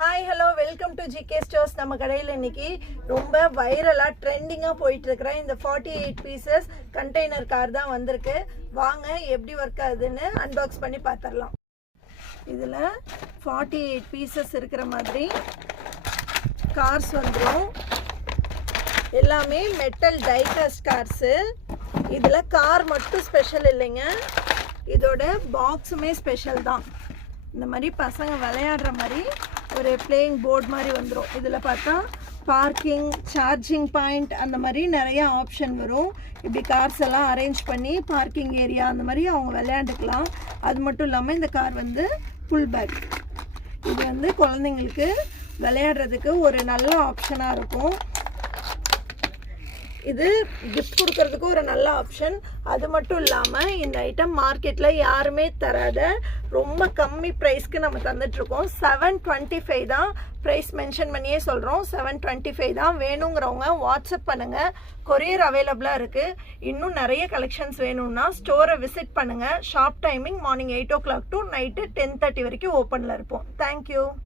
Hi hello welcome to GK stores. நம்ம கடையில் இன்னைக்கு ரொம்ப வைரலாக ட்ரெண்டிங்காக போயிட்டு இருக்கிற இந்த 48 பீசஸ் கண்டெய்னர் கார் தான் வந்திருக்கு. வாங்க எப்படி ஒர்க் ஆகுதுன்னு அன்பாக்ஸ் பண்ணி பார்த்துடலாம். இதில் 48 பீசஸ் இருக்கிற மாதிரி கார்ஸ் வந்துடும். எல்லாமே மெட்டல் டைகாஸ்ட் கார்ஸு. இதில் கார் மட்டும் ஸ்பெஷல் இல்லைங்க, இதோட பாக்ஸுமே ஸ்பெஷல் தான். இந்த மாதிரி பசங்க விளையாடுற மாதிரி ஒரு பிளேயிங் போர்டு மாதிரி வந்துடும். இதில் பார்த்தா பார்க்கிங், சார்ஜிங் பாயிண்ட் அந்த மாதிரி நிறைய ஆப்ஷன் வரும். இப்படி கார்ஸ் எல்லாம் அரேஞ்ச் பண்ணி பார்க்கிங் ஏரியா அந்த மாதிரி அவங்க விளையாண்டுக்கலாம். அது மட்டும் இல்லாமல் இந்த கார் வந்து ஃபுல் பேக். இது வந்து குழந்தைங்களுக்கு விளையாடுறதுக்கு ஒரு நல்ல ஆப்ஷனாக இருக்கும். இது கிஃப்ட் கொடுக்கறதுக்கு ஒரு நல்ல ஆப்ஷன். அது மட்டும் இல்லாமல் இந்த ஐட்டம் மார்க்கெட்டில் யாருமே தராத ரொம்ப கம்மி ப்ரைஸ்க்கு நம்ம தந்துட்டுருக்கோம். 725 தான் ப்ரைஸ் மென்ஷன் பண்ணியே சொல்கிறோம். 725 தான். வேணுங்கிறவங்க வாட்ஸ்அப் பண்ணுங்கள், கொரியர் அவைலபிளாக இருக்குது. இன்னும் நிறைய கலெக்ஷன்ஸ் வேணும்னா ஸ்டோரை விசிட் பண்ணுங்கள். Shop timing morning 8 o'clock to night 10:30 வரைக்கும் ஓப்பனில் இருப்போம். தேங்க்யூ.